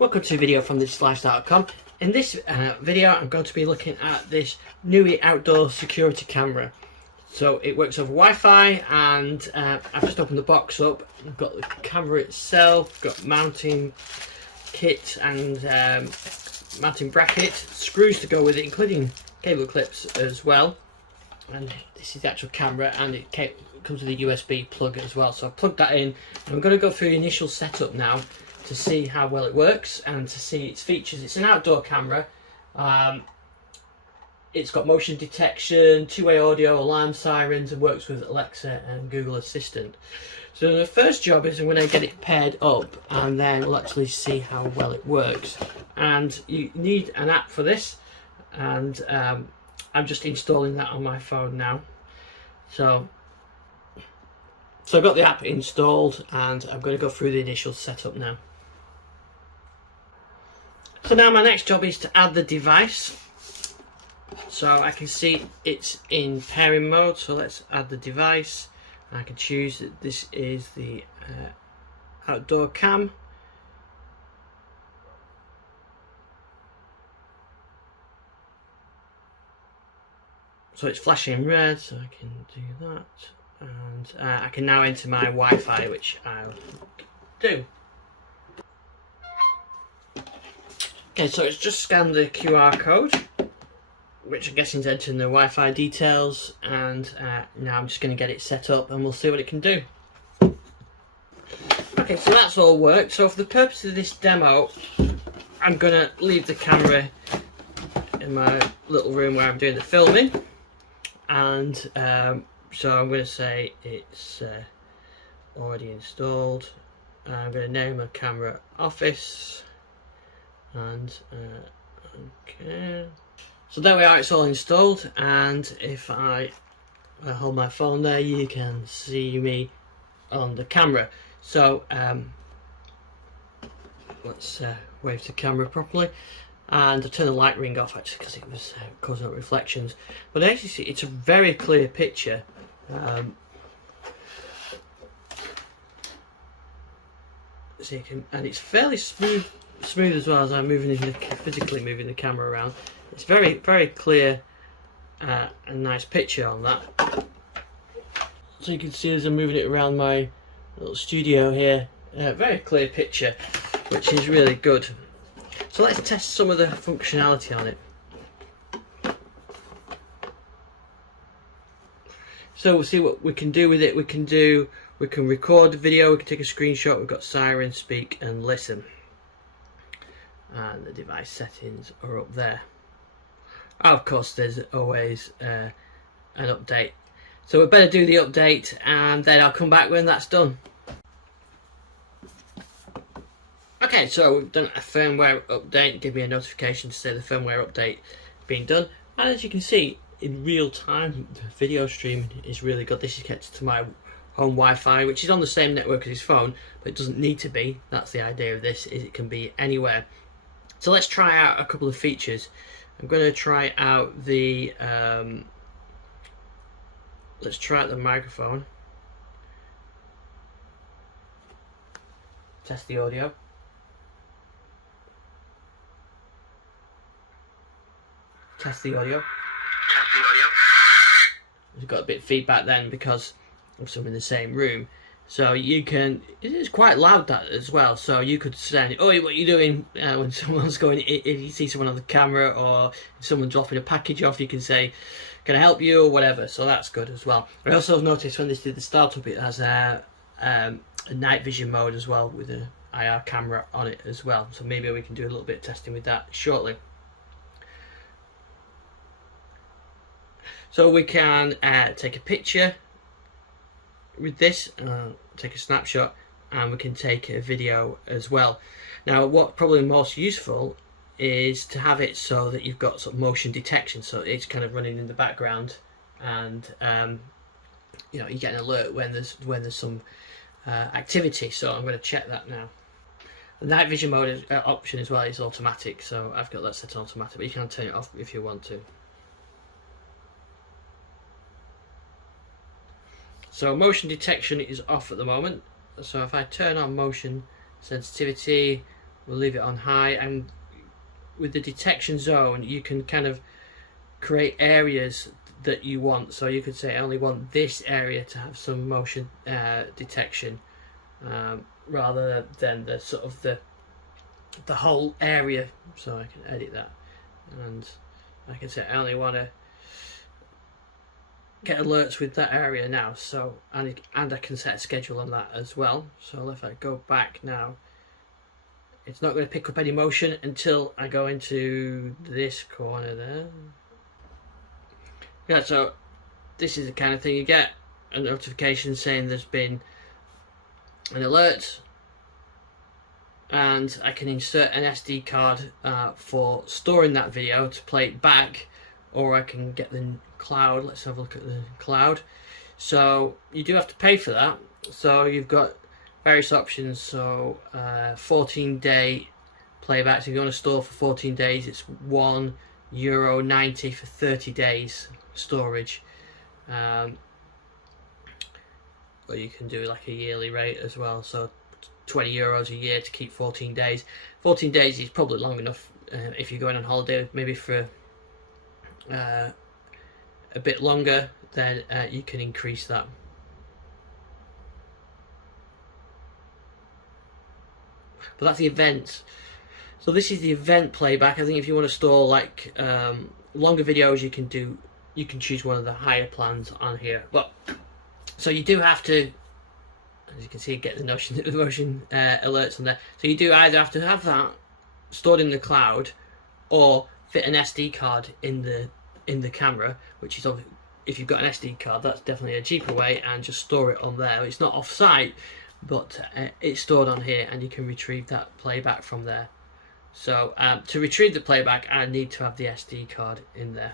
Welcome to a video from thislifestyle.com. In this video I'm going to be looking at this Nooie outdoor security camera. So it works over Wi-Fi, and I've just opened the box up. I've got the camera itself, got mounting kit and mounting bracket, screws to go with it, including cable clips as well. And this is the actual camera, and it comes with a USB plug as well. So I've plugged that in, and I'm going to go through the initial setup now to see how well it works and to see its features. It's an outdoor camera. It's got motion detection, two-way audio, alarm sirens, and works with Alexa and Google Assistant. So the first job is I'm going to get it paired up, and then we'll actually see how well it works. And you need an app for this, and I'm just installing that on my phone now. So I've got the app installed, and I'm going to go through the initial setup now. So now my next job is to add the device. So I can see it's in pairing mode, so let's add the device. I can choose that this is the outdoor cam. So it's flashing red, so I can do that. And I can now enter my Wi-Fi, which I'll do. Okay, so it's just scanned the QR code, which I'm guessing is entering the Wi-Fi details, and now I'm just going to get it set up and we'll see what it can do. Okay, so that's all worked. So for the purpose of this demo, I'm going to leave the camera in my little room where I'm doing the filming, and so I'm going to say it's already installed. I'm going to name my camera Office, and okay. So there we are, it's all installed, and if I hold my phone there, you can see me on the camera. So let's wave the camera properly, and I'll turn the light ring off actually because it was causing up reflections. But as you see, it's a very clear picture. So you can, and it's fairly smooth as well as I'm physically moving the camera around. It's very, very clear and nice picture on that. So you can see as I'm moving it around my little studio here, very clear picture, which is really good. So let's test some of the functionality on it. So we'll see what we can do with it. We can record the video, we can take a screenshot. We've got siren, speak and listen. And the device settings are up there. Of course, there's always an update. So we better do the update, and then I'll come back when that's done. Okay, so we've done a firmware update. Give me a notification to say the firmware update being done. And as you can see, in real time, the video streaming is really good. This is connected to my home Wi-Fi, which is on the same network as his phone, but it doesn't need to be. That's the idea of this, is it can be anywhere. So let's try out a couple of features. I'm going to try out the let's try out the microphone. Test the audio. Test the audio. We've got a bit of feedback then because I'm in the same room. So you can, it's quite loud that as well, so you could say, oh, what are you doing when someone's going, if you see someone on the camera, or if someone's dropping a package off, you can say, can I help you, or whatever, so that's good as well. I also noticed when this did the startup, it has a night vision mode as well, with an IR camera on it as well, so maybe we can do a little bit of testing with that shortly. So we can take a picture with this, take a snapshot, and we can take a video as well. Now what probably most useful is to have it so that you've got sort of motion detection, so it's kind of running in the background, and you know, you get an alert when there's some activity. So I'm going to check that now. The night vision mode option as well is automatic, so I've got that set on automatic, but you can turn it off if you want to. So motion detection is off at the moment. So if I turn on motion sensitivity, we'll leave it on high, and with the detection zone you can kind of create areas that you want. So you could say I only want this area to have some motion detection, rather than the sort of the whole area. So I can edit that, and I can say I only want to get alerts with that area now. So and I can set a schedule on that as well. So if I go back now, it's not going to pick up any motion until I go into this corner there. Yeah, so this is the kind of thing you get a notification saying there's been an alert, and I can insert an SD card for storing that video to play it back, or I can get the cloud. Let's have a look at the cloud. So you do have to pay for that. So you've got various options. So 14-day playback. So if you want to store for 14 days, it's €1.90 for 30 days storage. Or you can do like a yearly rate as well. So €20 a year to keep 14 days. 14 days is probably long enough if you're going on holiday, maybe for a bit longer, then you can increase that. But that's the event. So this is the event playback. I think if you want to store like longer videos, you can choose one of the higher plans on here. But so you do have to, as you can see, get the motion alerts on there. So you do either have to have that stored in the cloud, or fit an SD card in the camera, which is obviously, if you've got an SD card, that's definitely a cheaper way, and just store it on there. It's not off site, but it's stored on here, and you can retrieve that playback from there. So to retrieve the playback, I need to have the SD card in there.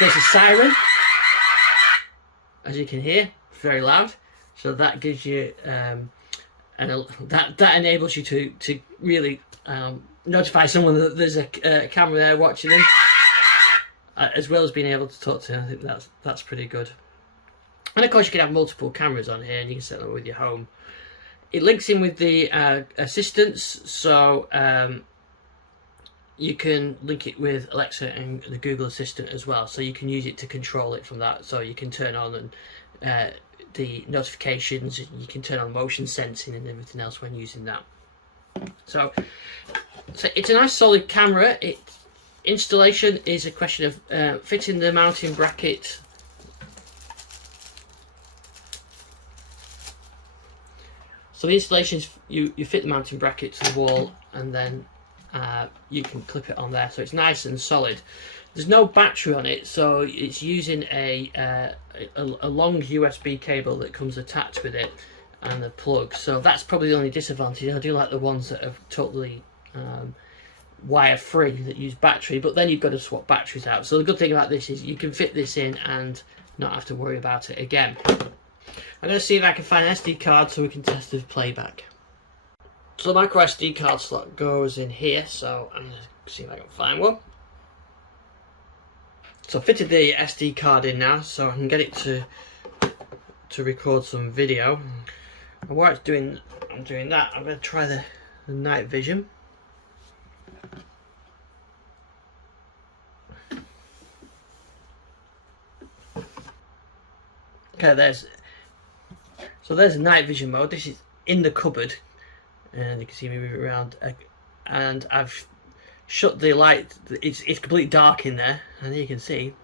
There's a siren, as you can hear, very loud. So that gives you that enables you to really notify someone that there's a camera there watching them, as well as being able to talk to them. I think that's pretty good. And of course you can have multiple cameras on here, and you can set them with your home. It links in with the assistants, so you can link it with Alexa and the Google Assistant as well, so you can use it to control it from that. So you can turn on the notifications, you can turn on motion sensing and everything else when using that. So it's a nice solid camera. Installation is a question of fitting the mounting bracket. So the installation is you fit the mounting bracket to the wall, and then you can clip it on there, so it's nice and solid. There's no battery on it, so it's using a long USB cable that comes attached with it, and a plug. So that's probably the only disadvantage. I do like the ones that are totally wire free that use battery, but then you've got to swap batteries out. So the good thing about this is you can fit this in and not have to worry about it again. I'm going to see if I can find an SD card so we can test the playback. So the micro SD card slot goes in here, so I'm going to see if I can find one. So I fitted the SD card in now, so I can get it to record some video. And while I'm doing that, I'm going to try the night vision. Okay, there's a night vision mode. This is in the cupboard, and you can see me moving around, and I've shut the light. It's completely dark in there, and you can see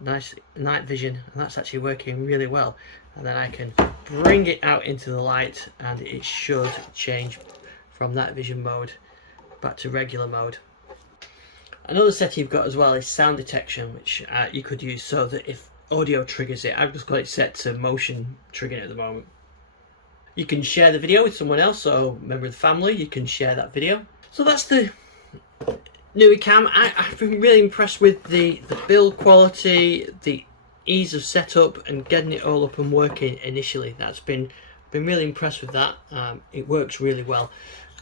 nice night vision, and that's actually working really well. And then I can bring it out into the light, and it should change from night vision mode back to regular mode. Another setting you've got as well is sound detection, which you could use so that if audio triggers it, I've just got it set to motion triggering at the moment. You can share the video with someone else, so a member of the family, you can share that video. So that's the Nooie Cam. I've been really impressed with the build quality, the ease of setup, and getting it all up and working initially. That's been really impressed with that. It works really well.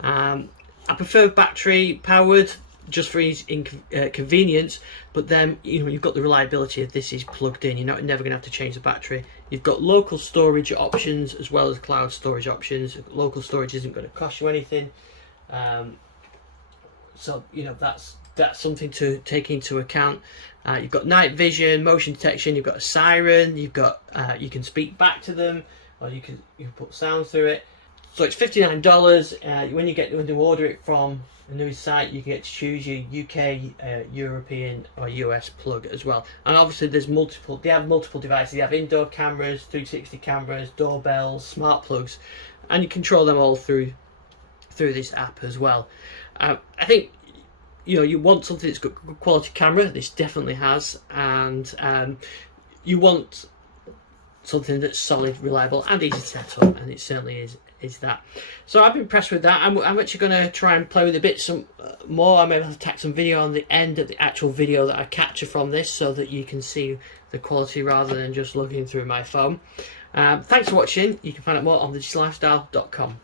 I prefer battery powered, just for ease convenience, but then you've got the reliability of this is plugged in. You're never going to have to change the battery You've got local storage options as well as cloud storage options. Local storage isn't going to cost you anything, so you know that's something to take into account. You've got night vision, motion detection. You've got a siren. You've got you can speak back to them, or you can put sound through it. So it's $59. When you order it from the Nooie site, you can get to choose your UK, European, or US plug as well. And obviously, there's multiple. They have multiple devices. They have indoor cameras, 360 cameras, doorbells, smart plugs, and you control them all through this app as well. I think you want something that's got good quality camera. This definitely has, and you want something that's solid, reliable, and easy to set up, and it certainly is that. So I've been impressed with that. I'm actually going to try and play with a bit more. I may have to tack some video on the end of the actual video that I capture from this, so that you can see the quality rather than just looking through my phone. Thanks for watching. You can find out more on digital lifestyle.com.